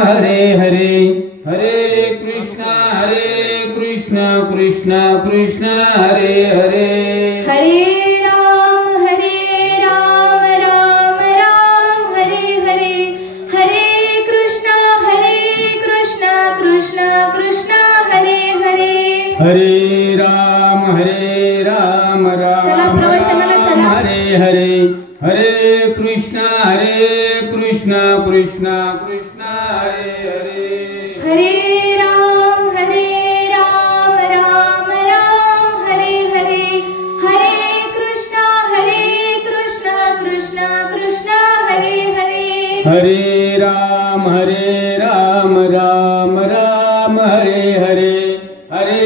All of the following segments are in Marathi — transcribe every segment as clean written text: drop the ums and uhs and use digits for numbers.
हरे हरे हरे कृष्णा कृष्ण कृष्ण हरे हरे हरे राम राम राम हरे हरे हरे कृष्ण कृष्ण कृष्ण हरे हरे हरे राम राम हरे हरे हरे कृष्ण कृष्ण कृष्ण हरे हरे हरे राम राम हरे हरे हरे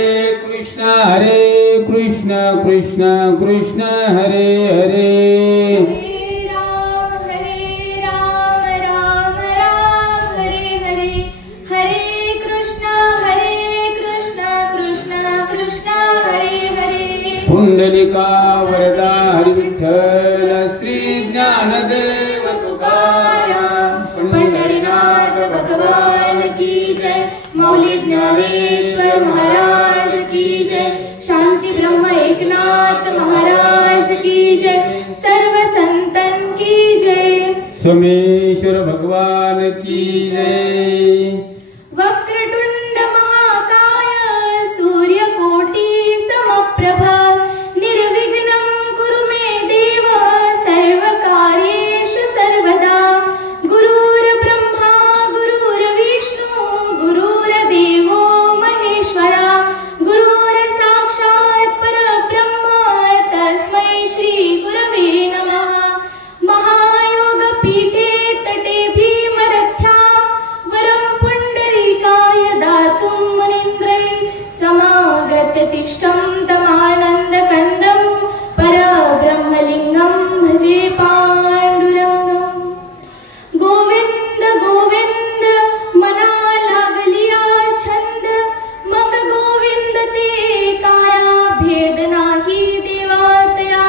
कृष्ण कृष्ण कृष्ण हरे हरे हरे राम राम हरे हरे हरे कृष्ण कृष्ण कृष्ण हरे हरे पुंडलिका वरदा हरि विठ्ठल श्री ज्ञानदेव तुकाराम पंढरीनाथ भगवान की जय मौली ज्ञानेश्वर महाराज की जय शांती ब्रह्म एकनाथ महाराज की जय सर्व संतन की जय सोमेश्वर भगवान की जय वक्रतुंड महाकाय सूर्यकोटि समप्रभा निर्विघ्नं कुरु मे देव सर्वकार्येषु सर्वदा गुरुर्ब्रह्मा गुरुर्विष्णु गुरुर्देवो महेश्वरा गुरुर्साक्षात् परब्रह्म तस्मै श्री गुरवे नमः महायोगपीठे तटे भीमरथ्या वरं पुण्डरीकाय दातुं मुनीन्द्रै समागत्य तिष्ठं तमानन्दकन्दं परब्रह्मलिङ्गं भजे पाण्डुरङ्गं गोविंद गोविंद मना लागलिया छंद मग गोविंद ते काया भेद नाही देवातया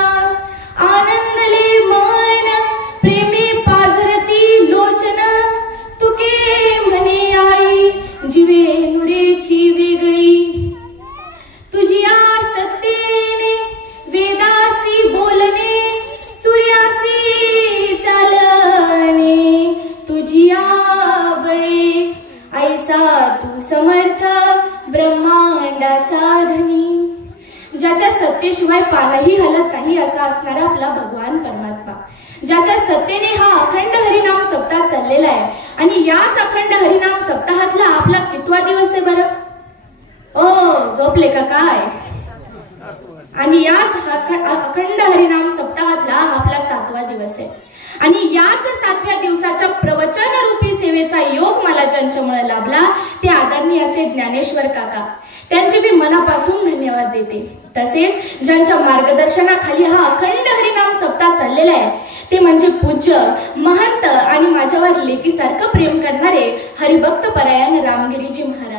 आनंदले मन प्रेमी पाझरती लोचन तुके म्हणे आई जीवे नुरेची वेगळी तुझिया सत्तेने वेदासी बोलणे सूर्यासी चालणे तुझिया बळे ऐसा तू समर्थ ब्रह्मांडाचा धनी ज्याच्या सत्तेशिवाय पानही हलत नाही असा असणारा आपला भगवान परमात्मा ज्याच्या सत्तेने हा अखंड हरिनाम सप्ताह चाललेला आहे आणि याच अखंड हरिनाम सप्ताहातला आपला कितवा दिवस आहे बरं ओ झोपले का काय आणि याच अखंड हरिनाम सप्ताहातला आपला 7वा दिवस आहे आणि याच 7व्या दिवसाच्या प्रवचन रूपी सेवेचा योग मला ज्यांच्यामुळे लाभला ते आदरणीय असे ज्ञानेश्वर काका त्यांचे मी मनापासून धन्यवाद देते तसेच ज्यांच्या मार्गदर्शनाखाली हा अखंड हरिनाम सप्ताह चाललेला आहे ते म्हणजे पूज्य महंत आणि माझ्यावर लेकीसारखं प्रेम करणारे हरिभक्त परायण रामगिरीजी महाराज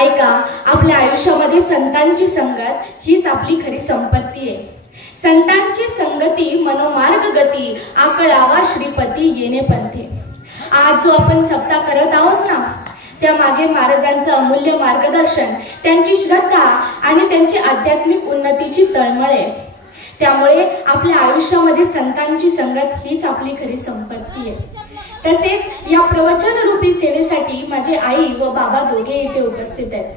ऐका आपल्या आयुष्यामध्ये संतांची संगत हीच आपली खरी संपत्ती आहे संतांची संगती मनोमार्ग गती आकळावा श्रीपती येणे पंथे आज जो आपण सप्ताह करत आहोत ना त्या मागे महाराजांचं अमूल्य मार्गदर्शन त्यांची श्रद्धा आणि त्यांची आध्यात्मिक उन्नतीची तळमळ आहे त्यामुळे आपल्या आयुष्यामध्ये संतांची संगत हीच आपली खरी संपत्ती आहे तसेच या प्रवचन रूपी सेवेसाठी माझे आई व बाबा दोघे इथे उपस्थित आहेत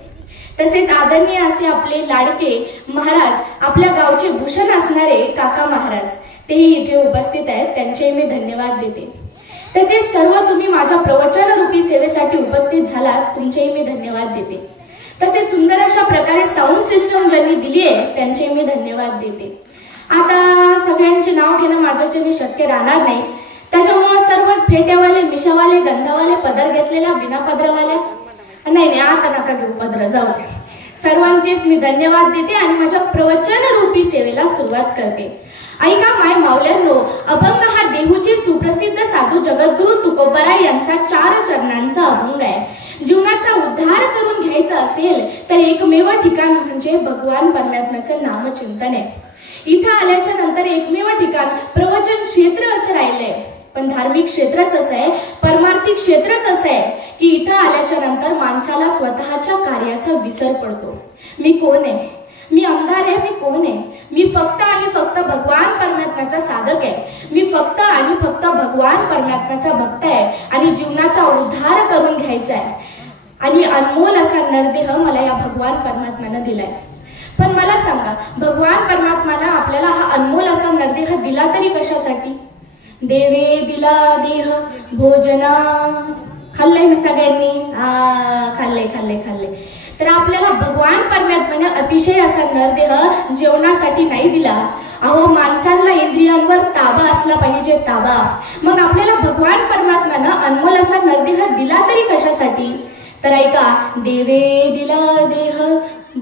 तसेच आदरणीय असे आपले लाडके महाराज आपल्या गावचे भूषण असणारे काका महाराज तेही इथे उपस्थित आहेत त्यांचे मी धन्यवाद देते तसेच सर्व तुम्ही माझ्या प्रवचन रूपी सेवेसाठी उपस्थित झालात तुमचेही मी धन्यवाद देते तसेच सुंदर अशा प्रकारे साऊंड सिस्टम ज्यांनी दिली आहे त्यांचे मी धन्यवाद देते आता सगळ्यांचे नाव घेणं माझ्याच्याने शक्य राहणार नाही त्याच्यामुळे सर्वच फेट्यावाले मिशावाले गंधावाले पदर घेतलेल्या बिना पदरवाल्या नाही आता नका घेऊ पदर जाऊ द्या सर्वांचेच मी धन्यवाद देते आणि माझ्या प्रवचन रूपी सेवेला सुरुवात करते ऐका माय मावल्यांनो अभंग हा देहूचे सुप्रसिद्ध साधू जगद्गुरु तुकोबराय यांचा 4 चरणांचा अभंग आहे जीवनाचा उद्धार करून घ्यायचा असेल तर एकमेव ठिकाण म्हणजे भगवान परमात्म्याचं नामचिंतन आहे इथं आल्याच्या नंतर एकमेव ठिकाण प्रवचन क्षेत्र असं राहिलंय पण धार्मिक क्षेत्रच असं आहे, परमार्थिक क्षेत्रच असं आहे की इथं आल्याच्या नंतर माणसाला स्वतःच्या कार्याचा विसर पडतो. मी कोण आहे, मी आमदार आहे, मी कोण आहे, मी फक्त आणि फक्त भगवान परमात्म्याचा साधक आहे, मी फक्त आणि फक्त भगवान परमात्म्याचा भक्त आहे आणि जीवनाचा उद्धार करून घ्यायचा आहे आणि अनमोल असा नरदेह मला या भगवान परमात्म्यानं दिलाय. पण मला सांगा, भगवान परमात्म्यानं आपल्याला हा अनमोल असा नरदेह दिला तरी कशासाठी? देवे दिला देह भोजना, खाल्लंय ना सगळ्यांनी? खाल्लंय खाल्लंय खाल्लंय. तर आपल्याला भगवान परमात्म्याने अतिशय असा नरदेह जेवणासाठी नाही दिला. अहो, माणसांना इंद्रियांवर ताबा असला पाहिजे, ताबा. मग आपल्याला भगवान परमात्म्यानं अनमोल असा नरदेह दिला तरी कशासाठी? तर ऐका, देवे दिला देह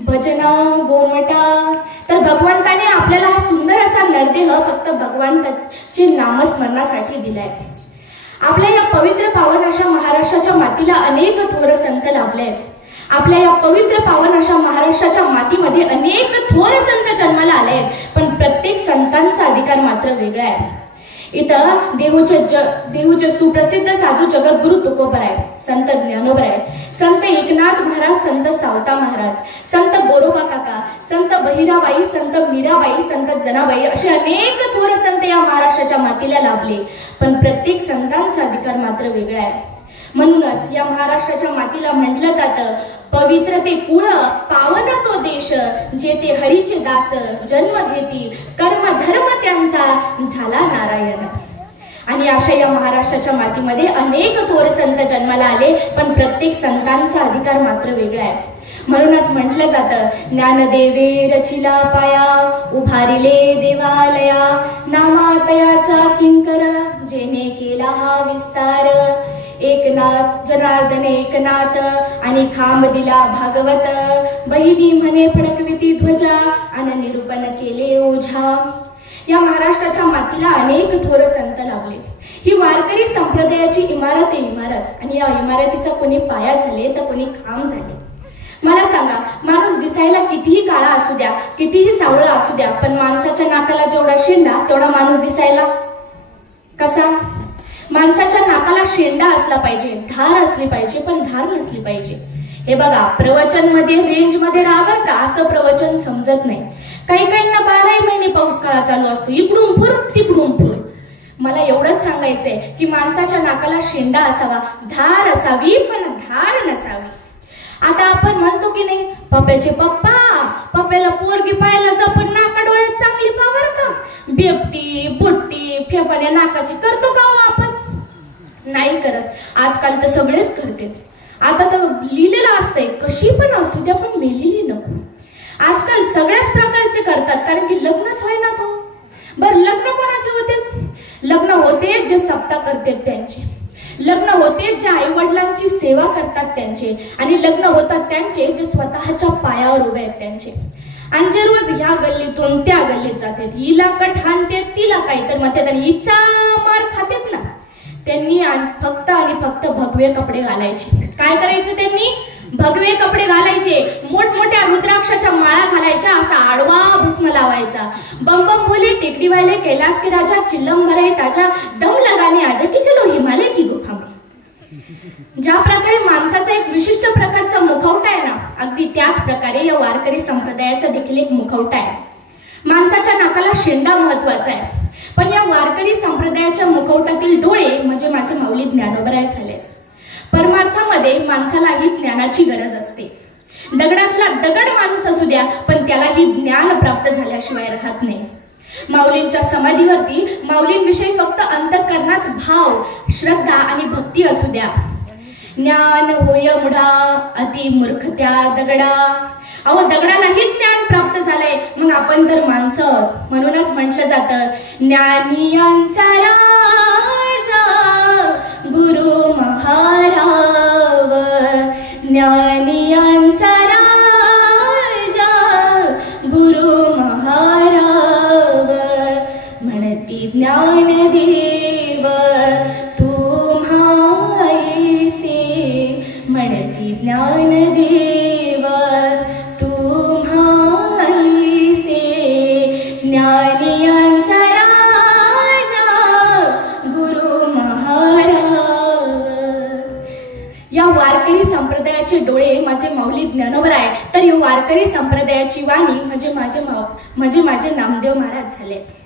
भजना गोमटा. तर भगवंताने आपल्याला हा सुंदर असा नरदेह फक्त भगवंताचे नामस्मरणासाठी दिलाय. आपल्या या पवित्र पावन अशा महाराष्ट्राच्या मातीला अनेक थोर संत लाभले आहेत. आपल्या या पवित्र पावन अशा महाराष्ट्राच्या मातीमध्ये अनेक थोर संत जन्माला आले आहेत, पण प्रत्येक संतांचा अधिकार मात्र वेगळा आहे. इथं देहूचे सुप्रसिद्ध साधू जगद्गुरु तुकोबराय, संत ज्ञानोबराय, संत एकनाथ महाराज, संत सावता महाराज, संत गोरोबा काका, संत बहिराबाई, संत मीराबाई, संत जनाबाई असे अनेक थोर संत या महाराष्ट्राच्या मातीला लाभले, पण प्रत्येक संतांचा अधिकार मात्र वेगळा आहे. म्हणूनच या महाराष्ट्राच्या मातीला म्हटलं जातं, पवित्र ते कुळ पावन तो देश, जे ते हरीचे दास जन्म घेती, कर्म धर्म त्यांचा झाला नारायण. आणि अशा या महाराष्ट्राच्या मातीमध्ये अनेक थोर संत जन्माला आले, पण प्रत्येक संतांचा अधिकार मात्र वेगळा आहे. म्हणूनच म्हटलं जातं, ज्ञानदेवे रचिला पाया, उभारिले देवालया, नामातयाचा किंकर, जेने केला हा विस्तार. एकनाथ जनार्दन एकनाथ आणि खांब दिला भागवत, बहिणी म्हणे फडकविती ध्वजा, आणि निरूपण केले ओझा. या महाराष्ट्राच्या मातीला अनेक थोर संत लाभले. ही वारकरी संप्रदायाची इमारत आहे, इमारत. आणि या इमारतीचा कोणी पाया झाले तर कोणी खांब झाले. मला सांगा, माणूस दिसायला कितीही काळा असू द्या, कितीही सावळा असू द्या, पण माणसाच्या नाकाला जेवढा शेंडा तेवढा माणूस दिसायला कसा? माणसाच्या नाकाला शेंडा असला पाहिजे, धार असली पाहिजे, पण धार नसली पाहिजे. हे बघा, प्रवचन मध्ये रेंज मध्ये राहा का, असं प्रवचन समजत नाही. काही काहींना 12 महिने पाऊस काळा चालू असतो, इकडून फुर तिकडून फुर. मला एवढंच सांगायचंय की माणसाच्या नाकाला शेंडा असावा, धार असावी, पण धार नसावी. आता आपण म्हणतो की नाही, पप्प्याचे पप्पा, पप्प्याला पोरगी पाहायला जा, पण नाका डोळ्यात चांगली पावर का? बेपटी बुट्टी फेपाने नाकाची करतो का आपण? नाही करत. आजकाल तर सगळेच करते. आता तर लिहिलेलं असतंय, कशी पण असू द्या पण मेलेली नको. आजकाल सगळ्याच प्रकारचे करतात, कारण की लग्नच होईना तो. बरं, लग्न कोणाचे होते? लग्न होते जे सप्ताह करतात त्यांचे, लग्न होते जे आई वडिलांची सेवा करतात त्यांचे, आणि लग्न होतात त्यांचे जे स्वतःच्या पायावर उभे आहेत त्यांचे. आणि जे रोज ह्या गल्लीतून त्या गल्लीत जातात, हिला कट हाणते, तिला काही तर म्हणतात आणि हिचा मार खातात ना, त्यांनी फक्त आणि फक्त भगवे कपडे घालायचे. काय करायचं त्यांनी? भगवे कपडे घालायचे, मोठमोठ्या रुद्राक्षाच्या माळा घालायच्या, असा आडवा भस्म लावायचा. बम बम बोले टेकडीवाले कैलाश के राजा, चिल्लम भराई ताजा, दम लगाने आजा की चलो हिमालय की गुफा में. ज्या प्रकारे माणसाचा एक विशिष्ट प्रकारचा मुखवटा आहे ना, अगदी त्याच प्रकारे या वारकरी संप्रदायाचा देखील एक मुखवटा आहे. माणसाच्या नाकाला शेंडा महत्वाचा आहे, पण या वारकरी संप्रदायाच्या मुखवटातील डोळे म्हणजे माझे माऊली ज्ञानोबराय झाले. परमार्थामध्ये माणसाला ही ज्ञानाची गरज असते. दगडातला दगड माणूस असू द्या, पण त्यालाही ज्ञान प्राप्त झाल्याशिवाय राहत नाही. माऊलींच्या समाधीवरती माऊलींविषयी फक्त अंतःकरणात भाव, श्रद्धा आणि भक्ती असू द्या. ज्ञान होय मुढा अति मूर्खत्या दगडा. अहो, दगडालाही ज्ञान प्राप्त झालंय, मग आपण तर माणसं. म्हणूनच म्हटलं जातं, ज्ञानियांचा राजा गुरु महाराव, ज्ञानियांचा राजा गुरु महाराव, म्हणती ज्ञानदेव तुम्हाईसे, म्हणती ज्ञानदेव ज्ञानियांचा राजा गुरु या वारकरी संप्रदायाचे डोळे माझे माऊली ज्ञानोबराय, तर या वारकरी संप्रदायाची वाणी म्हणजे माझे नामदेव महाराज झाले.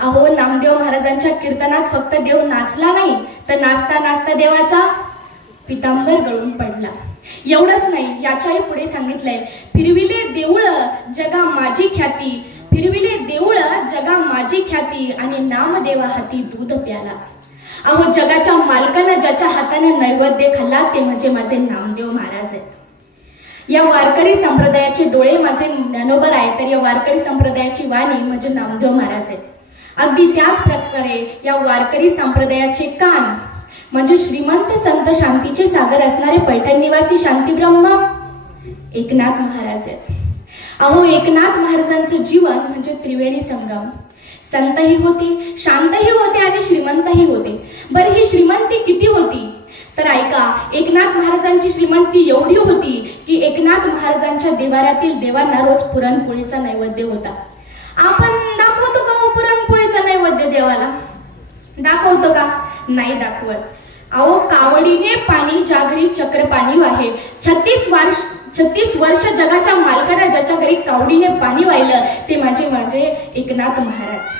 अहो, नामदेव महाराजांच्या कीर्तनात फक्त देव नाचला नाही, तर नाचता नाचता देवाचा पितांबर गळून पडला. एवढंच नाही, याच्याही पुढे सांगितलंय, फिरविले देऊळ जगा माझी ख्याती, फिरविले देऊळ जगा माझी ख्याती, आणि नामदेवा हाती दूध प्याला. अहो, जगाच्या मालकानं ज्याच्या हाताने नैवेद्य खाल्ला ते म्हणजे माझे नामदेव महाराज आहेत. या वारकरी संप्रदायाचे डोळे माझे ज्ञानोबर आहे, तर या वारकरी संप्रदायाची वाणी म्हणजे नामदेव महाराज आहेत. अगदी त्याच प्रकारे या वारकरी संप्रदायाचे कान म्हणजे श्रीमंत संत शांतीचे सागर असणारे पैठण निवासी शांतीब्रह्म एकनाथ महाराज आहेत. अहो, एकनाथ महाराजांचं जीवन म्हणजे त्रिवेणी संगम. संतही होते, शांतही होते आणि श्रीमंतही होते. बरं, ही श्रीमंती किती होती तर ऐका. एकनाथ महाराजांची श्रीमंती एवढी होती की एकनाथ महाराजांच्या देवाऱ्यातील देवांना रोज पुरणपोळीचा नैवेद्य होता. आपण दाखवतो का हो पुरणपोळीचा नैवेद्य देवाला? दाखवतो का? नाही दाखवत. अहो, कावडीने पाणी ज्या घरी चक्र पाणी वाहे, 36 वर्ष जगाच्या मालकाला ज्याच्या घरी कावडीने पाणी वाहिलं ते माझे एकनाथ महाराज.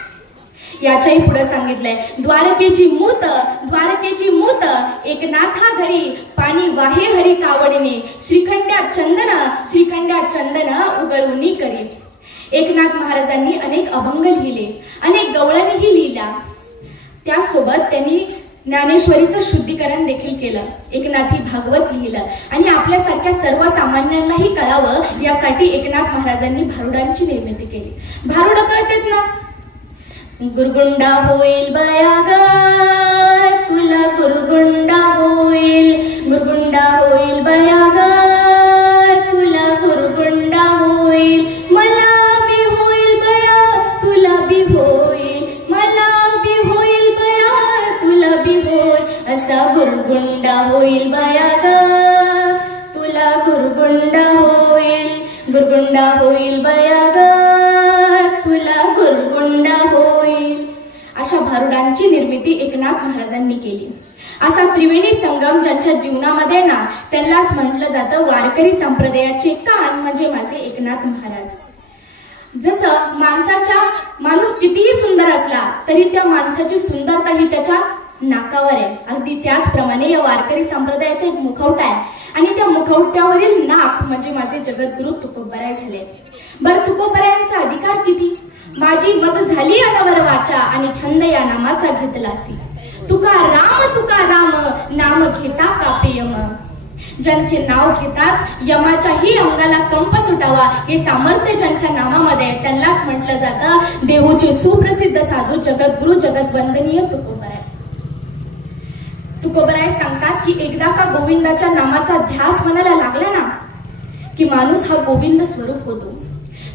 याच्याही पुढे सांगितलंय, द्वारकेची मूत एकनाथा घरी, पाणी वाहे हरी कावडीने, श्रीखंड्या चंदन उगळुनी करी. एकनाथ महाराजांनी अनेक अभंग लिहिले, अनेक गवळणीही लिहिल्या. त्यासोबत त्यांनी ज्ञानेश्वरीचं शुद्धीकरण देखील केलं, एकनाथी भागवत लिहिलं आणि आपल्यासारख्या सर्वसामान्यांनाही कळावं यासाठी एकनाथ महाराजांनी भारुडांची निर्मिती केली. भारुड कळतेत ना? गुरगुंडा होईल बयाग तुला, गुरगुंडा होईल बयाग तुला, गुरगुंडा होईल, मला बी होईल बया तुला बी होईल, मला बी होईल बया तुला बी होईल, असा गुरगुंडा होईल बयाग तुला, गुरगुंडा होईल बयाग तुला, गुरगुंडा होईल. अशा भारुडांची निर्मिती एकनाथ महाराजांनी केली. असा त्रिवेणी संगम ज्यांच्या जीवनामध्ये ना, त्यांनाच म्हटलं जातं वारकरी संप्रदायाचे कान म्हणजे माझे एकनाथ महाराज. जसं माणूस कितीही सुंदर असला तरी त्या माणसाची सुंदरता ही त्याच्या नाकावर आहे, अगदी त्याचप्रमाणे या वारकरी संप्रदायाचा एक मुखवटा आहे आणि त्या मुखवट्यावरील नाक म्हणजे माझे जगद्गुरु तुकोबराय झाले. बरं, तुकोबरायांचा अधिकार किती? माझी मज झाली अनवर वाचा आणि छंद या नामाचा घेतलासी, तुका राम नाम घेता कापे यम. ज्यांचे नाव घेताच यमाच्याही अंगाला कंप सुटावा हे सामर्थ्य ज्यांच्या नामामध्ये त्यांनाच म्हटलं जातं देहूचे सुप्रसिद्ध साधू जगद्गुरु जगद्वंदनीय तुकोबराय. तुकोबराय सांगतात की एकदा का गोविंदाच्या नामाचा ध्यास मनाला लागला ना की माणूस हा गोविंद स्वरूप होतो.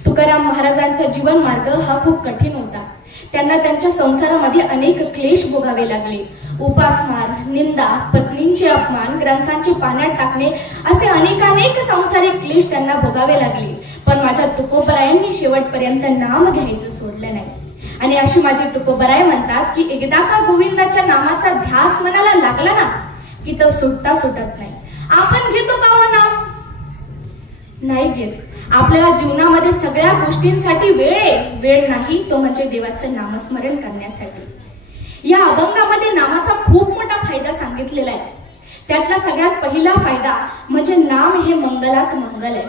तुकाराम महाराजांचा जीवन मार्ग हा खूप कठीण होता. त्यांना त्यांच्या संसारामध्ये अनेक क्लेश भोगावे लागले. उपासमार, निंदा, पत्नींचे अपमान, ग्रंथांचे पाण्यात टाकणे असे अनेक संसारिक क्लेश त्यांना भोगावे लागले. पण माझ्या तुकोबरायांनी शेवटपर्यंत नाम घ्यायचं सोडलं नाही. आणि अशी माझे तुकोबराय म्हणतात की एकदा का गोविंदाच्या नामाचा ध्यास मनाला लागला ना की तो सुटत नाही. आपण घेतो का हो नाम? नाही घेत. आपल्या जीवनामध्ये सगळ्या गोष्टींसाठी वेळ नाही, तो म्हणजे देवाचं नामस्मरण करण्यासाठी. या अभंगामध्ये नामाचा खूप मोठा फायदा सांगितलेला आहे. त्यातला सगळ्यात पहिला फायदा म्हणजे नाम हे मंगलात मंगल आहे.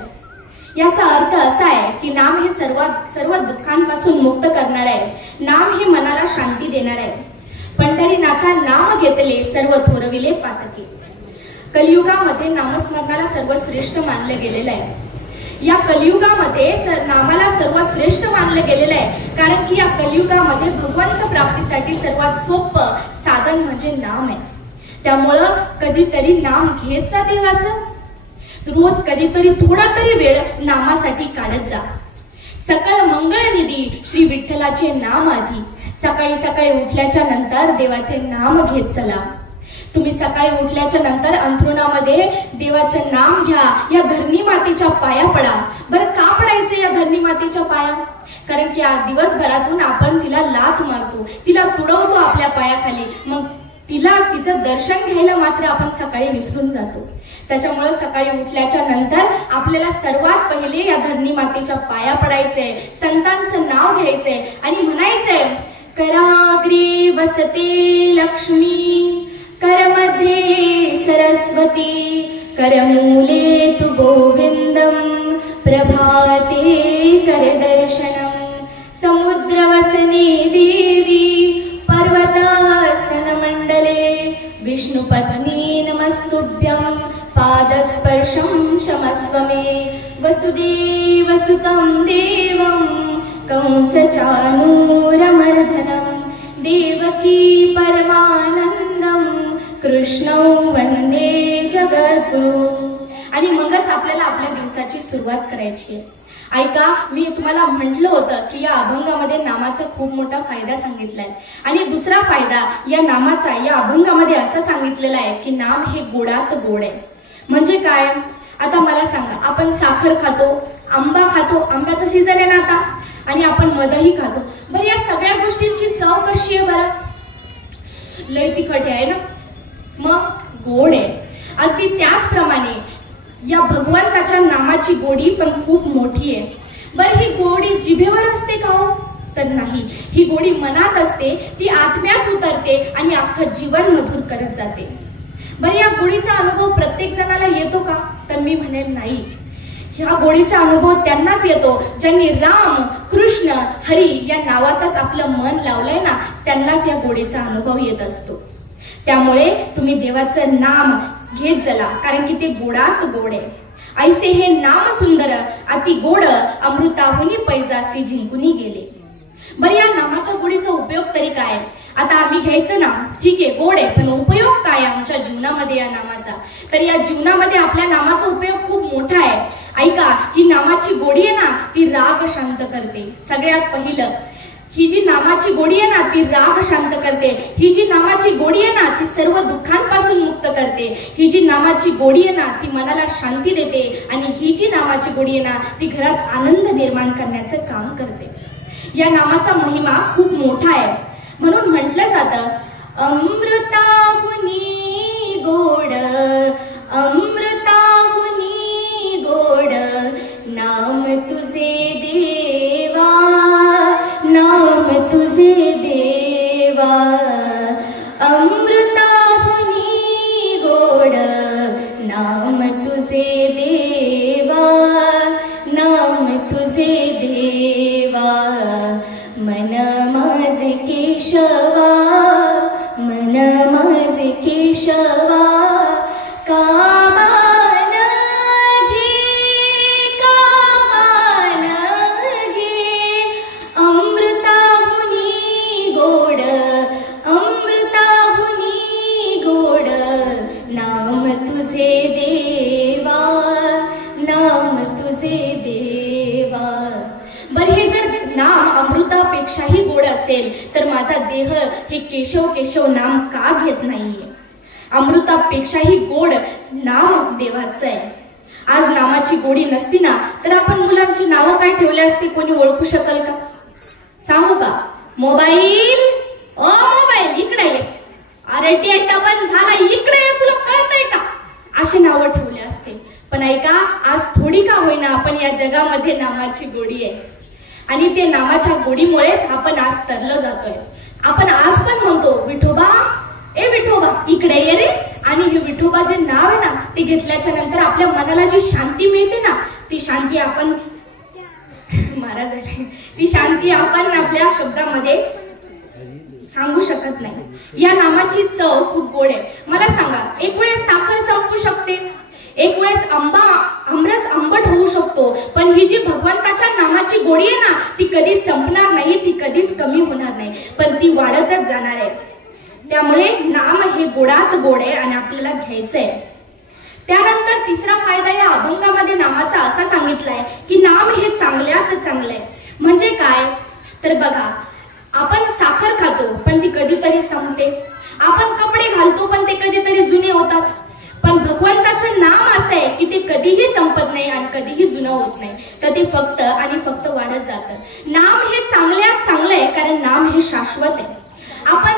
याचा अर्थ असा आहे की नाम हे सर्व दुःखांपासून मुक्त करणार आहे. नाम हे मनाला शांती देणार आहे. पंढरीनाथा नाम घेतले सर्व थोरविले पातके. कलियुगामध्ये नामस्मरणाला सर्वश्रेष्ठ मानलं गेलेलं आहे. या कलियुगामध्ये नामाला सर्वात श्रेष्ठ मानलं गेलेलं आहे, कारण की या कलियुगामध्ये भगवंत प्राप्तीसाठी सर्वात सोपं साधन म्हणजे नाम आहे. त्यामुळं कधीतरी नाम घेत जा देवाचं. रोज कधीतरी थोडा तरी वेळ नामासाठी काढत जा. सकळ मंगळनिधी श्री विठ्ठलाचे नाम आधी. सकाळी उठल्याच्या नंतर देवाचे नाम घेत चला. तुम्ही सकाळी उठल्याच्या नंतर अंथरुणामध्ये देवाचं नाम घ्या. या धरणी मातेच्या पाया पडा. बरं, का पडायचं या धरणी मातेच्या पाया? कारण की आज दिवसभरातून आपण तिला लाथ मारतो, तिला तुडवतो आपल्या पायाखाली. मग तिचं दर्शन घ्यायला मात्र आपण सकाळी विसरून जातो. त्याच्यामुळे सकाळी उठल्याच्या नंतर आपल्याला सर्वात पहिले या धरणी मातेच्या पाया पडायचंय, संतांचं नाव घ्यायचंय आणि म्हणायचंय, कराग्रे वसते लक्ष्मी, करमध्ये सरस्वती, करमूले तु गोविंदम, प्रभाते करदर्शनम, समुद्रवसने देवी, पर्वतस्तनमण्डले, विष्णुपत्नी नमस्तुभ्यं, पादस्पर्शं क्षमस्व मे, वसुदेवसुतं देवं, कंसचाणूरमर्दनं, देवकी परमानंदं, कृष्णौ वंदे जगद्गुरु. आणि मगच आपल्याला आपल्या दिवसाची सुरुवात करायची आहे. ऐका, मी तुम्हाला म्हटलं होतं की या अभंगामध्ये नामाचा खूप मोठा फायदा सांगितलाय. आणि दुसरा फायदा या नामाचा या अभंगामध्ये असं सांगितलेला आहे की नाम हे गोडात गोड आहे. म्हणजे काय? आता मला सांगा, आपण साखर खातो, आंबा खातो, आंब्याचा सीझन आहे ना आता, आणि आपण मधही खातो. बरं, या सगळ्या गोष्टींची चव कशी आहे बरं? लय तिखट आहे ना, मग गोड आहे. अगदी त्याचप्रमाणे या भगवंताच्या नामाची गोडी पण खूप मोठी आहे. बरं, ही गोडी जिभेवर असते का हो? तर नाही, ही गोडी मनात असते, ती आत्म्यात उतरते आणि अख्खं जीवन मधुर करत जाते. बरं, या गोडीचा अनुभव प्रत्येक जणाला येतो का? तर मी म्हणेल नाही. ह्या गोडीचा अनुभव त्यांनाच येतो ज्यांनी राम, कृष्ण, हरी या नावातच आपलं मन लावलंय ना, त्यांनाच या गोडीचा अनुभव येत असतो. त्यामुळे तुम्ही देवाचं नाम घेत चला, कारण की ते गोडात गोड आहे. ऐसे हे नाम सुंदर अति गोड, अमृताहुनी पैजासी जिंकुनी गेले. बरं, या नामाच्या गोडीचा उपयोग तरी काय? आता आम्ही घ्यायचं नाम, ठीक आहे, गोड आहे, पण उपयोग काय आमच्या जीवनामध्ये या नामाचा? तर या जीवनामध्ये आपल्या नामाचा उपयोग खूप मोठा आहे. ऐका, ही नामाची गोडी आहे ना, ती राग शांत करते. सगळ्यात पहिलं, ही जी नामाची गोडी आहे ना, ती राग शांत करते. ही जी नामाची गोडी आहे ना, ती सर्व दुःखांपासून मुक्त करते. ही जी नामाची गोडी आहे ना, ती मनाला शांती देते. आणि ही जी नामाची गोडी आहे ना, ती घरात आनंद निर्माण करण्याचं काम करते. या नामाचा महिमा खूप मोठा आहे. म्हणून म्हटलं जातं, अमृताहुनी गोड, अमृताहुनी गोड, नाम तुझे देवा, नाम तुझे देवा, अमृताहुनी गोड, नाम तुझे देवा, नाम तुझे देवा, मन माझे केशवा, मन माझे केशवा, कामान घे, कामान घे, अमृताहुनी गोड, अमृताहुनी गोड, नाम तुझे देवा, नाम तुझे देवा. बरं, हे जर नाम अमृतापेक्षाही गोड असेल तर माझा देह हे केशव केशव नाम का घेत नाहीये? अमृतापेक्षाही गोड नाम देवाचं आहे. आज नामाची गोडी नसती ना, तर आपण मुलांची नावं काय ठेवली असती? कोणी ओळखू शकेल का? सांगू का? मोबाईल, ओ मोबाईल इकडे ये, अरे टेटा बंद झाला, इकडे ये, तुला कळतंय का? अशी नावं ठेवली असते. पण ऐका, आज थोडी का होईना आपण या जगामध्ये नामाची गोडी आहे. आणि ते नामाच्या गोडीमुळेच आपण आज तरलो जातोय. आपण आज पण म्हणतो, विठोबा, ए विठोबा इकडे ये रे. आणि हे विठोबा जे नाव आहे ना, ते घेतल्याच्या नंतर आपल्या मनाला जी शांती मिळते ना, ती शांती आपण महाराज ती शांती आपण आपल्या शब्दामध्ये सांगू शकत नाही. या नामाची चव खूप गोड आहे. मला सांगा, एक वेळेस साखर संपू शकते, एक वेळेस आमरस आंबट होऊ शकतो, पण ही जी भगवंताच्या नामाची गोडी आहे ना, ती कधीच संपणार नाही, ती कधीच कमी होणार नाही, पण ती वाढतच जाणार आहे. त्यामुळे नाम हे गोडात गोड आहे आणि आपल्याला घ्यायचंय. त्यानंतर तिसरा फायदा या अभंगामध्ये नामाचा असा सांगितलाय की नाम हे चांगल्यात चांगलंय. म्हणजे काय? तर बघा, आपण साखर खातो पण ती कधीतरी संपते, आपण कपडे घालतो पण ते कधीतरी जुने होतात, पण भगवंताचं नाम असं आहे की ते कधीही संपत नाही आणि कधीही जुनं होत नाही, तर ते फक्त आणि फक्त वाढत जातं. नाम हे चांगल्यात चांगलं आहे, कारण नाम हे शाश्वत आहे. आपण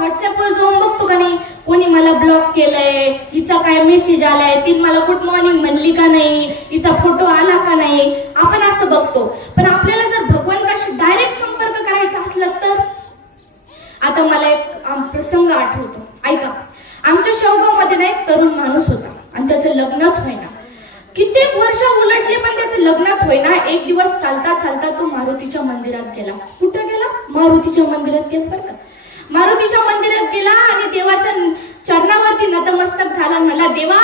व्हॉट्सअपवर जाऊन बघतो का नाही, कोणी मला ब्लॉक केलंय, हिचा काय मेसेज आलाय, ती मला गुड मॉर्निंग म्हणली का नाही, हिचा फोटो आला का नाही, आपण असं बघतो. पण आपल्याला जर भगवंताशी डायरेक्ट संपर्क करायचा असला तर, आता मला एक प्रसंग आठवतो, ऐका. आमच्या शेवगावमध्ये ना एक तरुण माणूस होता आणि त्याचं लग्नच होईना. कित्येक वर्ष उलटले पण त्याचं लग्नच होईना. एक दिवस चालता चालता तो मारुतीच्या मंदिरात गेला. कुठं गेला? मारुतीच्या मंदिरात गेला. बरं का, मारुतीच्या मंदिरात गेला आणि देवाच्या चरणावरती नतमस्तक झाला. मला, देवा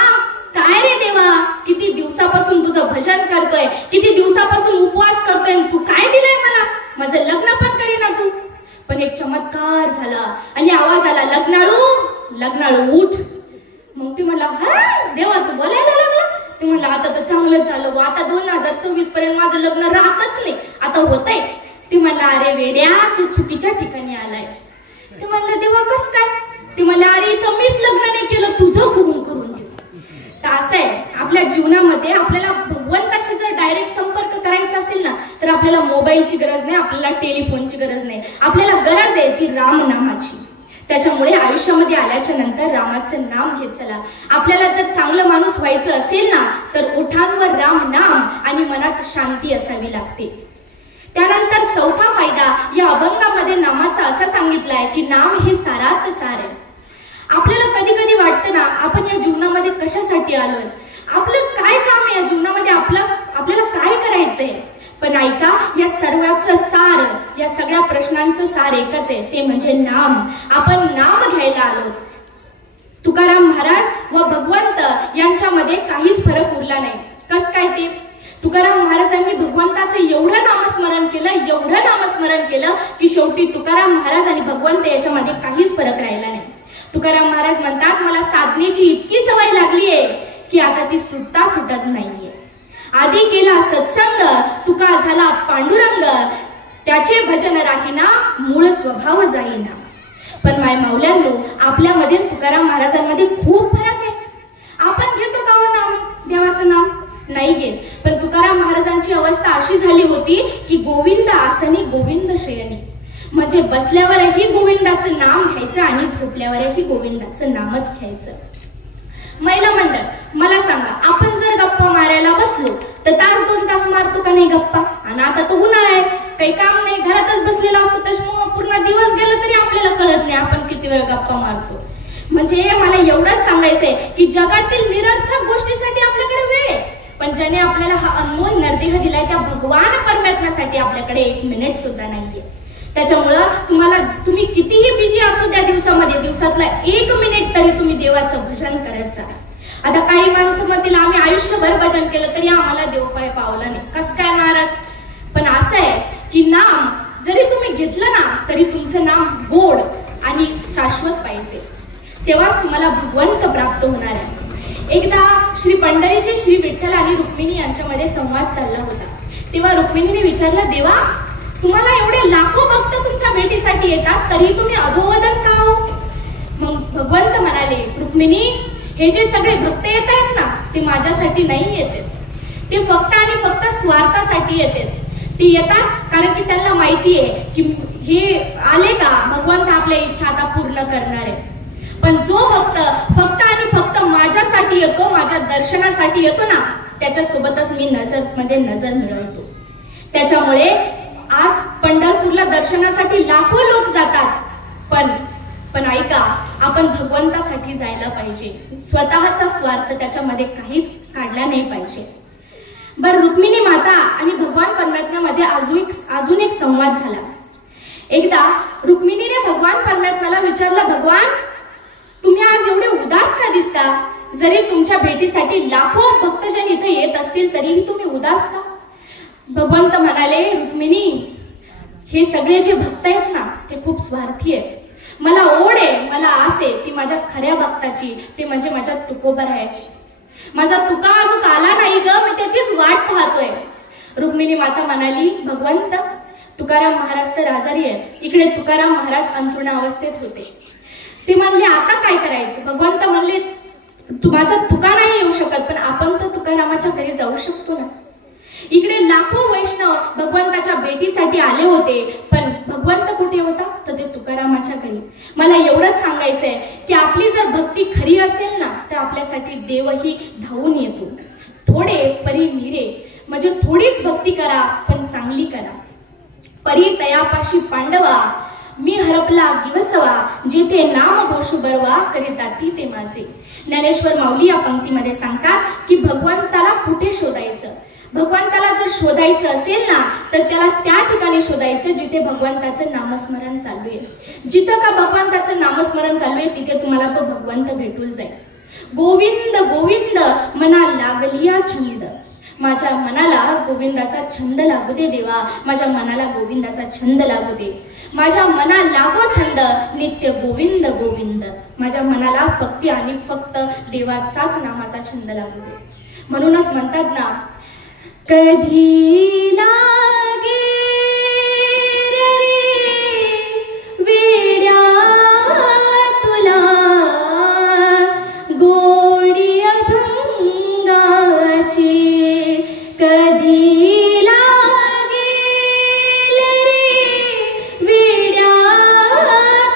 काय रे देवा, किती दिवसापासून तुझं भजन करतोय, किती दिवसापासून उपवास करतोय, तू काय दिलंय मला? माझं लग्न पण करीना तू. पण एक चमत्कार झाला आणि आवाज आला, लग्नाळू लग्नाळू उठ. मग ती म्हणला, हा देवा तू बोलायला लागला? ती म्हणला, आता तर चांगलंच झालं, आता 2026 पर्यंत माझं लग्न राहतच नाही, आता होतंयच. ती म्हणला, अरे वेड्या तू चुकीच्या ठिकाणी आलायस. ती म्हणलं, देवा कस काय? ती म्हणला, अरे इथं मीच लग्न नाही केलं, तुझं करून करून घेऊ. तर असं आहे आपल्या जीवनामध्ये, आपल्याला भगवंताशी जर डायरेक्ट संपर्क करायचा असेल ना, तर आपल्याला मोबाईलची गरज नाही, आपल्याला टेलिफोनची गरज नाही, आपल्याला गरज आहे ती रामनामाची. त्याच्यामुळे आयुष्यामध्ये आल्याच्या नंतर रामाचं नाम घेत चला. आपल्याला जर चांगलं माणूस व्हायचं असेल ना, तर ओठांवर राम नाम आणि मनात शांती असावी लागते. त्यानंतर चौथा फायदा या अभंगामध्ये नामाचा असा सांगितलाय की नाम हे सारात सार आहे. आपल्याला कधी कधी वाटतं ना, आपण या जीवनामध्ये कशासाठी आलोय, आपलं काय काम आहे या जीवनामध्ये, आपल्याला काय करायचंय. पण ऐका, या सर्वांचं सार, या सगळ्या प्रश्नांचं सार एकच आहे, ते म्हणजे नाम. आपण नाम घ्यायला आलो. तुकाराम महाराज व भगवंत यांच्यामध्ये काहीच फरक उरला नाही. कस काय ते? तुकाराम महाराजांनी भगवंताचं एवढं नामस्मरण केलं, एवढं नामस्मरण केलं की शेवटी तुकाराम महाराज आणि भगवंत याच्यामध्ये काहीच फरक राहिला नाही. तुकाराम महाराज म्हणतात, मला साधनेची इतकी सवय लागली आहे की आता ती सुटता सुटत नाहीये. आधी केला सत्संग, तुका झाला पांडुरंग, त्याचे भजन राहीना, मूळ स्वभाव जाईना. पण माय माऊल्यांनो, आपल्यामध्ये तुकाराम महाराजांमध्ये खूप फरक आहे. आपण घेतो का नाम, देवाचं नाम? नाही घेत. पण तुकाराम महाराजांची अवस्था अशी झाली होती की गोविंद आसनी गोविंद शयनी, म्हणजे बसल्यावरही गोविंदाचं नाम घ्यायचं आणि झोपल्यावरही गोविंदाचं नामच घ्यायचं. महिला मंडळ, मला सांगा, आपण जर गप्पा मारायला बसलो तर तास 2 तास मारतो का नाही गप्पा? आणि आता तो उन्हाळा आहे, काही काम नाही, घरातच बसलेला असतो, त्याच्यामुळे पूर्ण दिवस गेला तरी आपल्याला कळत नाही आपण किती वेळ गप्पा मारतो. म्हणजे मला एवढंच सांगायचंय की जगातील निरर्थक गोष्टीसाठी आपल्याकडे वेळ आहे, पण ज्याने आपल्याला हा अनमोल नरदेह दिलाय त्या भगवान परमात्म्यासाठी आपल्याकडे 1 मिनिट सुद्धा नाहीये. त्याच्यामुळं तुम्ही कितीही बिझी असो त्या दिवसामध्ये, दिवसातला 1 मिनिट तरी तुम्ही देवाचं भजन करत जा. आता काही माणसं म्हणतील, आम्ही आयुष्यभर भजन केलं तरी आम्हाला देव पाय पावला नाही, कस काय नाराज? पण असं आहे की नाम जरी तुम्ही घेतलं ना, तरी तुमचं नाम गोड आणि शाश्वत पाहिजे, तेव्हाच तुम्हाला भगवंत प्राप्त होणार आहे. एकदा श्री पंढरीचे श्री विठ्ठल आणि रुक्मिणी यांच्यामध्ये संवाद चालला होता. तेव्हा रुक्मिणीने विचारलं, देवा तुम्हाला एवढे लाखो भक्त तुमच्या भेटीसाठी येतात, तरी तुम्ही अधोवदन का हो? मग भगवंत म्हणाले, रुक्मिणी हे जे सगळे भक्त येत आहेत ना, ते माझ्यासाठी नाही येते, ते फक्त आणि फक्त स्वार्थासाठी येतात. ते येतात कारण की त्यांना माहिती आहे की हे आले का भगवंत आपल्या इच्छा आता पूर्ण करणार आहे. पण जो भक्त फक्त आणि फक्त माझ्यासाठी येतो, माझ्या दर्शनासाठी येतो ना, त्याच्यासोबतच मी नजर मिळवतो. त्याच्यामुळे आज पंढरपूरला दर्शनासाठी लाखो लोक जातात, पण ऐका, आपण भगवंतासाठी जायला पाहिजे. स्वतःचा स्वार्थ त्याच्यामध्ये काहीच काढला नाही पाहिजे. बर, रुक्मिणी माता आणि भगवान परमात्म्यामध्ये अजून एक संवाद झाला. एकदा रुक्मिणीने भगवान परमात्म्याला विचारलं, भगवान तुम्ही आज एवढे उदास का दिसता? जरी तुमच्या भेटीसाठी लाखो भक्तजन इथे येत असतील तरीही तुम्ही उदास का? भगवंत म्हणाले, रुक्मिणी हे सगळे जे भक्त आहेत ना, ते खूप स्वार्थी आहेत. मला ओढ आहे, मला आस आहे ती माझ्या खऱ्या भक्ताची, ते म्हणजे माझ्या तुकोबरायाची. माझा तुका अजून आला नाही ग, मी त्याचीच वाट पाहतोय. रुक्मिणी माता म्हणाली, भगवंत तुकाराम महाराज तर आजारी आहेत. इकडे तुकाराम महाराज अंथरुण अवस्थेत होते. ते म्हणले, आता काय करायचं? भगवंत म्हणले, माझा तुका नाही येऊ शकत, पण आपण तर तुकारामाच्या घरी जाऊ शकतो ना. इकडे लाखो वैष्णव भगवंताच्या भेटीसाठी आले होते, पण भगवंत कुठे होता? तर ते तुकारामाच्या घरी. मला एवढंच एवढंच सांगायचंय की आपली जर भक्ती खरी असेल ना तर आपल्यासाठी देवही धावून येतो. थोडे परी मिरे म्हणजे थोडीच भक्ती करा पण चांगली करा. परी तयापाशी पांडवा मी हरपला दिवसवा जिथे नाम घोषू बरवा करीताती ते माझे. ज्ञानेश्वर माऊली या पंक्तीमध्ये सांगतात की भगवंताला कुठे शोधायचं. भगवंताला जर शोधायचं असेल ना तर त्याला त्या ठिकाणी शोधायचं जिथे भगवंताचं नामस्मरण चालू आहे. जिथं का भगवंताचं नामस्मरण चालू आहे तिथे तुम्हाला तो भगवंत भेटून जाईल. गोविंद गोविंद मना लागलिया छंद. माझ्या मनाला गोविंदाचा छंद लागू दे देवा. माझ्या मनाला गोविंदाचा छंद लागू दे. माझ्या मना लागो छंद नित्य गोविंद गोविंद. माझ्या मनाला फक्त आणि फक्त देवाचाच नामाचा छंद लागू दे. म्हणूनच म्हणतात ना कधी लागे रे वेड्या तुला गोडी अभंगाची. कधी लागे रे वेड्या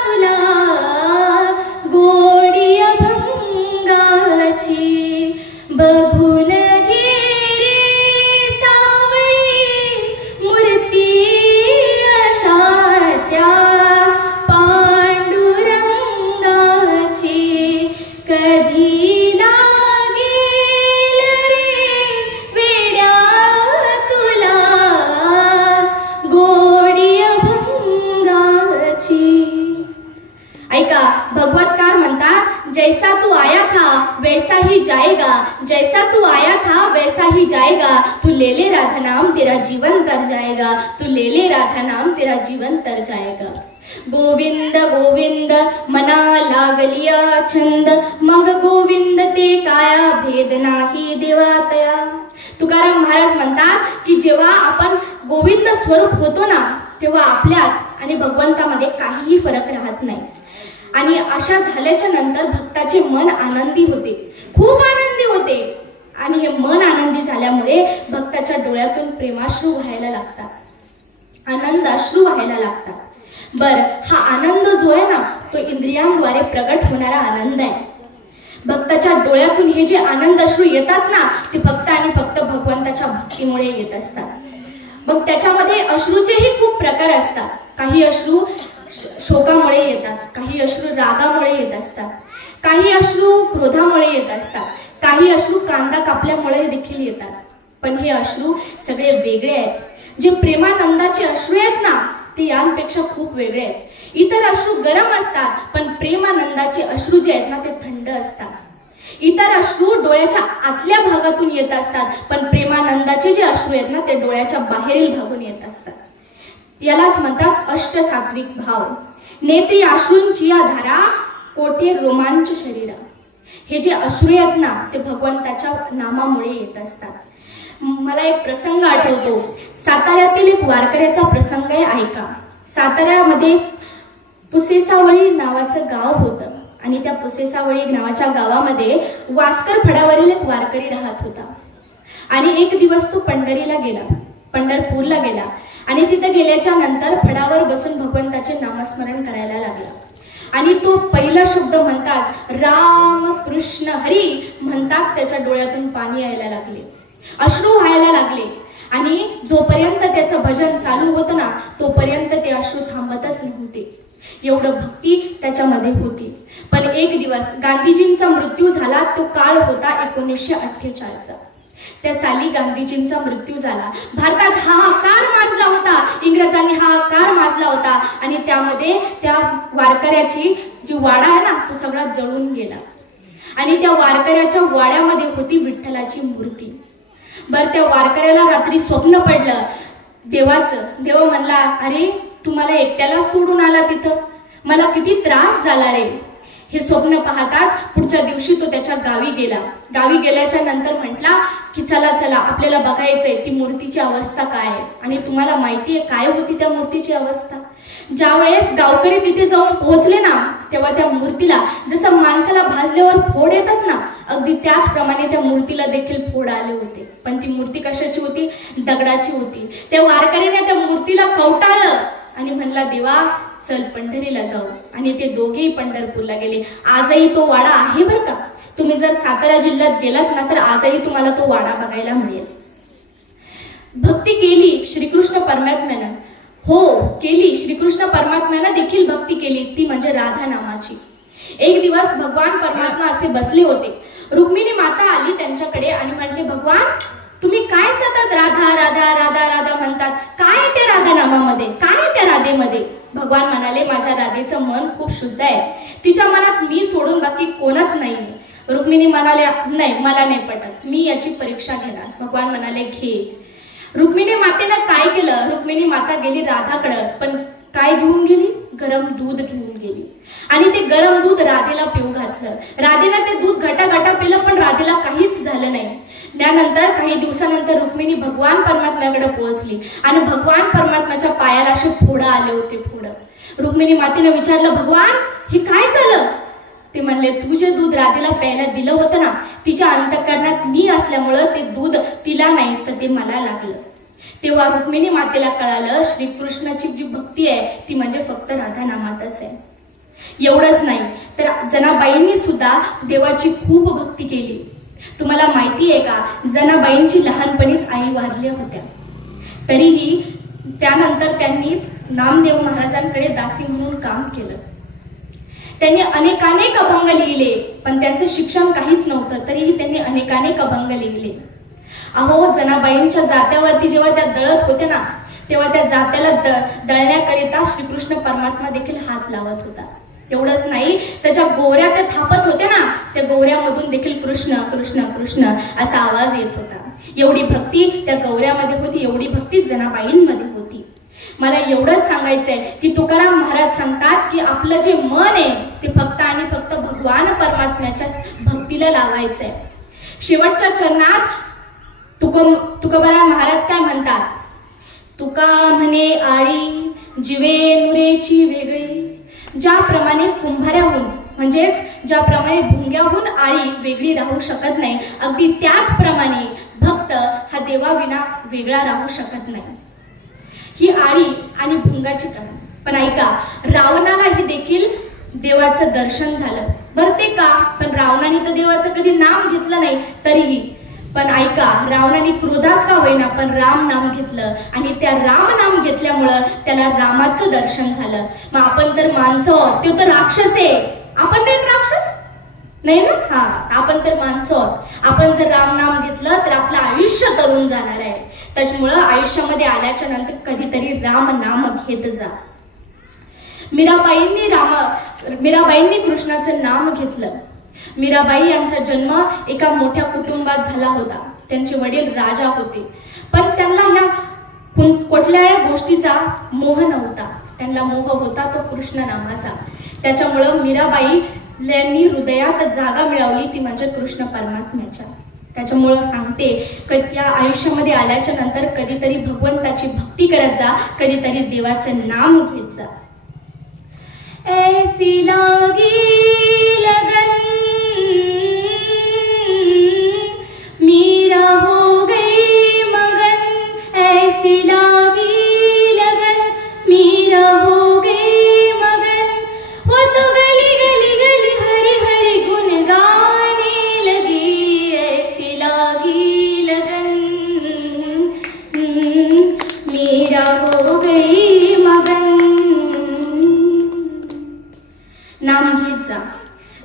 तुला गोडी अभंगाची. बघून जैसा तू आया था वैसा ही जाएगा. जैसा तू आया था वैसा ही जाएगा. तू ले ले राधा नाम तेरा जीवन तर जाएगा. तू ले ले राधा नाम तेरा जीवन तर जाएगा. गोविंद गोविंद मना लागलिया छंद मग गोविंद ते काया भेद नाही देवा तया. तुकाराम महाराज म्हणतात की जेव्हा आपण गोविंद स्वरूप होतो ना तेव्हा आपल्यात आणि भगवंतामध्ये काहीही फरक राहत नाही. आणि अशा झाल्याच्या नंतर भक्ताचे मन आनंदी होते, खूप आनंदी होते. आणि हे मन आनंदी झाल्यामुळे भक्ताच्या डोळ्यातून प्रेमाश्रू व्हायला लागतात, आनंद अश्रू व्हायला लागतात. बर हा आनंद जो आहे ना तो इंद्रियांद्वारे प्रगट होणारा आनंद आहे. भक्ताच्या डोळ्यातून हे जे आनंद अश्रू येतात ना ते फक्त आणि फक्त भगवंताच्या भक्तीमुळे येत असतात. मग त्याच्यामध्ये अश्रूचेही खूप प्रकार असतात. काही अश्रू शोकामुळे येतात, काही अश्रू रागामुळे येत असतात, काही अश्रू क्रोधामुळे येत असतात, काही अश्रू कांदा कापल्यामुळे देखील येतात. पण हे अश्रू सगळे वेगळे आहेत. जे प्रेमानंदाचे अश्रू आहेत ना ते यांपेक्षा खूप वेगळे आहेत. इतर अश्रू गरम असतात पण प्रेमानंदाचे अश्रू जे आहेत ना ते थंड असतात. इतर अश्रू डोळ्याच्या आतल्या भागातून येत असतात पण प्रेमानंदाचे जे अश्रू आहेत ना ते डोळ्याच्या बाहेरील भागून येत असतात. यालाच म्हणतात अष्टसात्विक भाव. नेत्री अश्रूंची या धारा कोठे रोमांच शरीरा. हे जे अश्रू आहेत ना ते भगवंताच्या नामामुळे येत असतात. मला एक प्रसंग आठवतो. साताऱ्यातील एक वारकऱ्याचा प्रसंग आहे, ऐका. साताऱ्यामध्ये पुसेसावळी नावाचं गाव होतं आणि त्या पुसेसावळी नावाच्या गावामध्ये वास्कर फडावरील एक वारकरी राहत होता. आणि एक दिवस तो पंढरीला गेला, पंढरपूरला गेला आणि तिथे गेल्याच्या नंतर फडावर बसून भगवंताचे नामस्मरण करायला लागला. आणि तो पहिला शब्द म्हणताच राम कृष्ण हरी म्हणताच त्याच्या डोळ्यातून पाणी यायला लागले, अश्रू व्हायला लागले. आणि जोपर्यंत त्याचं भजन चालू होतं ना तोपर्यंत ते अश्रू थांबतच नव्हते. एवढं भक्ती त्याच्यामध्ये होती. पण एक दिवस गांधीजींचा मृत्यू झाला. तो काळ होता 1948चा. त्या साली गांधीजींचा मृत्यू झाला. भारतात हाहाकार माजला होता, इंग्रजांनी हाहाकार माजला होता. आणि त्यामध्ये त्या वारकऱ्याची जी वाडा आहे ना तो सगळा जळून गेला. आणि त्या वारकऱ्याच्या वाड्यामध्ये होती विठ्ठलाची मूर्ती. बर त्या वारकऱ्याला रात्री स्वप्न पडलं देवाचं. देव म्हणला, अरे तुम्हाला एकट्याला सोडून आला तिथं, मला किती त्रास झाला रे. हे स्वप्न पाहताच पुढच्या दिवशी तो त्याच्या गावी गेला. गावी गेल्याच्या नंतर म्हटला की चला चला आपल्याला बघायचंय ती मूर्तीची अवस्था काय आहे. आणि तुम्हाला माहिती आहे काय होती त्या मूर्तीची अवस्था. ज्या वेळेस गावकरी तिथे जाऊन पोहोचले ना तेव्हा त्या मूर्तीला जसं माणसाला भाजल्यावर फोड येतात ना अगदी त्याचप्रमाणे त्या मूर्तीला देखील फोड आले होते. पण ती मूर्ती कशाची होती? दगडाची होती. त्या वारकऱ्याने त्या मूर्तीला कवटाळलं आणि म्हणला, देवा चल पंढरीला जाऊ. आणि ते दोघेही पंढरपूरला गेले. आजही तो वाडा आहे बरं का. तुम्ही जर सातारा जिल्ह्यात गेलात ना तर आजही तुम्हाला तो वाडा बघायला मिळेल. भक्ती केली श्रीकृष्ण परमात्म्यानं, हो केली, श्रीकृष्ण परमात्म्यानं देखील भक्ती केली, ती म्हणजे राधा नामाची. एक दिवस भगवान परमात्मा असे बसले होते. रुक्मिणी माता आली त्यांच्याकडे आणि म्हटले, भगवान तुम्ही काय सतत राधा राधा राधा राधा म्हणतात, काय ते राधा नामामध्ये, काय त्या राधेमध्ये? भगवान म्हणाले, माझ्या राधेचं मन खूप शुद्ध आहे, तिच्या मनात मी सोडून बाकी कोणच नाही. रुक्मिणी म्हणाले, नाही मला नाही पटत, मी याची परीक्षा घेणार. भगवान म्हणाले, घे. रुक्मिणी मातेनं काय केलं? रुक्मिणी माता गेली राधाकडं, पण काय घेऊन गेली? गरम दूध घेऊन गेली आणि ते गरम दूध राधेला पिऊ घातलं. राधेनं ते दूध घटा पिलं, पण राधेला काहीच झालं नाही. त्यानंतर काही दिवसानंतर रुक्मिणी भगवान परमात्म्याकडे पोहोचली आणि भगवान परमात्म्याच्या पायाला असे फोडं आले होते, फोडं. रुक्मिणी मातेनं विचारलं, भगवान हे काय झालं? ते म्हणले, तू जे दूध राधेला प्यायला दिलं होतं ना, तिच्या अंतःकरणात मी असल्यामुळं ते दूध तिला नाही तर ते मला लागलं. तेव्हा रुक्मिणी मातेला कळालं, श्रीकृष्णाची जी भक्ती आहे ती म्हणजे फक्त राधा नामातच आहे. एवढंच नाही तर जनाबाईंनी सुद्धा देवाची खूप भक्ती केली. तुम्हाला माहिती आहे का, जनाबाईंची लहानपणीच आई वारल्या होत्या, तरीही त्यानंतर त्यांनी नामदेव महाराजांकडे दासी म्हणून काम केलं. त्यांनी अनेकानेक अभंग लिहिले, पण त्यांचं शिक्षण काहीच नव्हतं, तरीही त्यांनी अनेकानेक अभंग लिहिले. अहो, जनाबाईंच्या जात्यावरती जेव्हा त्या दळत होत्या ना, तेव्हा त्या जात्याला दळण्याकरिता श्रीकृष्ण परमात्मा देखील हात लावत होता. एवढंच नाही, त्याच्या गोऱ्या त्या थापत होत्या ना, त्या गोऱ्यामधून देखील कृष्ण कृष्ण कृष्ण असा आवाज येत होता. एवढी भक्ती त्या गौऱ्यामध्ये होती, एवढी भक्ती जनाबाईंमध्ये होती. मला एवढंच सांगायचंय की तुकाराम महाराज सांगतात की आपलं जे मन आहे ते फक्त आणि फक्त भगवान परमात्म्याच्या भक्तीला लावायचंय. शेवटच्या चरणात तुकोबाराम महाराज काय म्हणतात? तुका म्हणे आळी जीवे नुरेची वेगळी, ज्याप्रमाणे कुंभाऱ्याहून म्हणजेच ज्याप्रमाणे भुंग्याहून आळी वेगळी राहू शकत नाही, अगदी त्याचप्रमाणे भक्त हा देवाविना वेगळा राहू शकत नाही. ही आळी आणि भुंगाची तऱ्हा. पण ऐका, रावणालाही देखील देवाचं दर्शन झालं बरं. ते का? पण रावणाने तर देवाचं कधी नाम घेतलं नाही, तरीही पण ऐका, रावणाने क्रोधात का होईना पण राम नाम घेतलं आणि त्या राम नाम घेतल्यामुळं त्याला रामाचं दर्शन झालं. मग आपण तर माणसं, तो तर राक्षस आहे, आपण नाही राक्षस नाही ना? हा, आपण तर माणसं. आपण जर राम नाम घेतलं तर आपलं आयुष्य तरुण जाणार आहे. त्याच्यामुळं आयुष्यामध्ये आल्याच्या नंतर कधीतरी राम नाम घेत जा. मीराबाईंनी कृष्णाचं नाम घेतलं. मीराबाई यांचा जन्म एका मोठ्या कुटुंबात झाला होता. त्यांचे वडील राजा होते, पण त्यांना ह्या कुठल्याही गोष्टीचा मोह नव्हता. त्यांना मोह होता तो कृष्ण नामाचा. त्याच्यामुळं मीराबाई यांनी हृदयात जागा मिळवली, ती म्हणजे कृष्ण परमात्म्याच्या. त्याच्यामुळं सांगते की या आयुष्यामध्ये आल्याच्या नंतर कधीतरी भगवंताची भक्ती करत जा, कधीतरी देवाचं नाम घेत जा. ऐसी लागी लगन मीरा हो गई मगन, ऐसी लागी लगन मीरा हो गई मगन, वो तो गली गली गली हरि हरि गुण गाने लगी. ऐसी लागी लगन मीरा हो गई मगन. नाम घेत जा.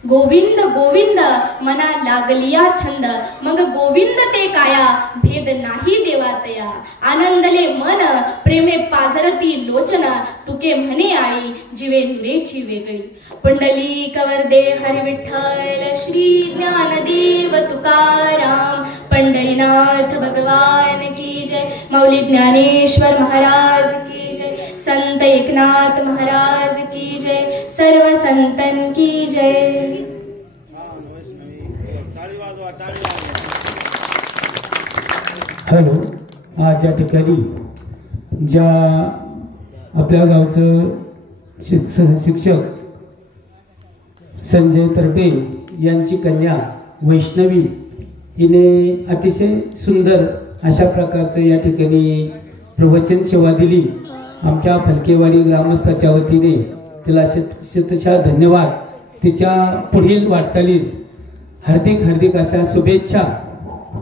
गोविंद गोविंद मना लागलिया छंद, मग गोविंद ते काया भेद नाही देवातया. आनंदले मन प्रेमे पाझरती लोचन, तुके म्हणे आळी जीवे नुरेची वेगळी. पुंडलिक वरदे हरी विठ्ठल श्री ज्ञानदेव तुकाराम. पंढरीनाथ भगवान की जय. मौली ज्ञानेश्वर महाराज की जय. संत एकनाथ महाराज की जय. सर्व संतन की जय. हॅलो, आज या ठिकाणी ज्या आपल्या गावचं शिक्षक संजय तरटे यांची कन्या वैष्णवी हिने अतिशय सुंदर अशा प्रकारचं या ठिकाणी प्रवचन सेवा दिली. आमच्या फलकेवाडी ग्रामस्थाच्या वतीने तिला शतशः धन्यवाद. तिच्या पुढील वाटचालीस हार्दिक हार्दिक अशा शुभेच्छा.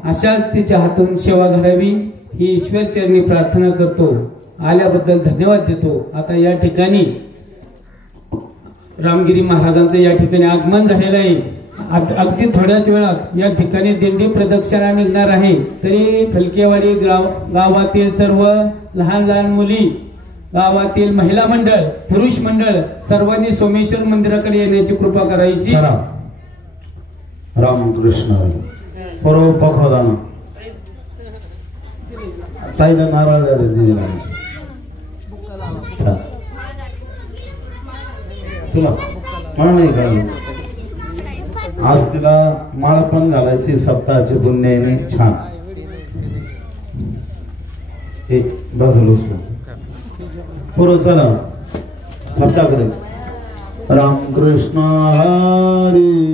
अशाच तिच्या हातून सेवा घडावी ही ईश्वर चरणी प्रार्थना करतो. आल्याबद्दल धन्यवाद देतो. आता या ठिकाणी रामगिरी महाराजांचं या ठिकाणी आगमन झालेलं आहे. अगदी थोड्याच वेळात या ठिकाणी दिंडी प्रदक्षिणा निघणार आहे. तरी फलकेवाडी गावातील सर्व लहान लहान मुली, गावातील महिला मंडळ, पुरुष मंडळ सर्वांनी सोमेश्वर मंदिराकडे येण्याची कृपा करायची. रामकृष्ण परव पखोदाना ताईला नारळ दिला तुला मला नाही कळलं. आज तिला माळ पण घालायची सप्ताहाची पुण्याने. छान एक बाजूला पुरं चला फटाकडे. रामकृष्ण हरी.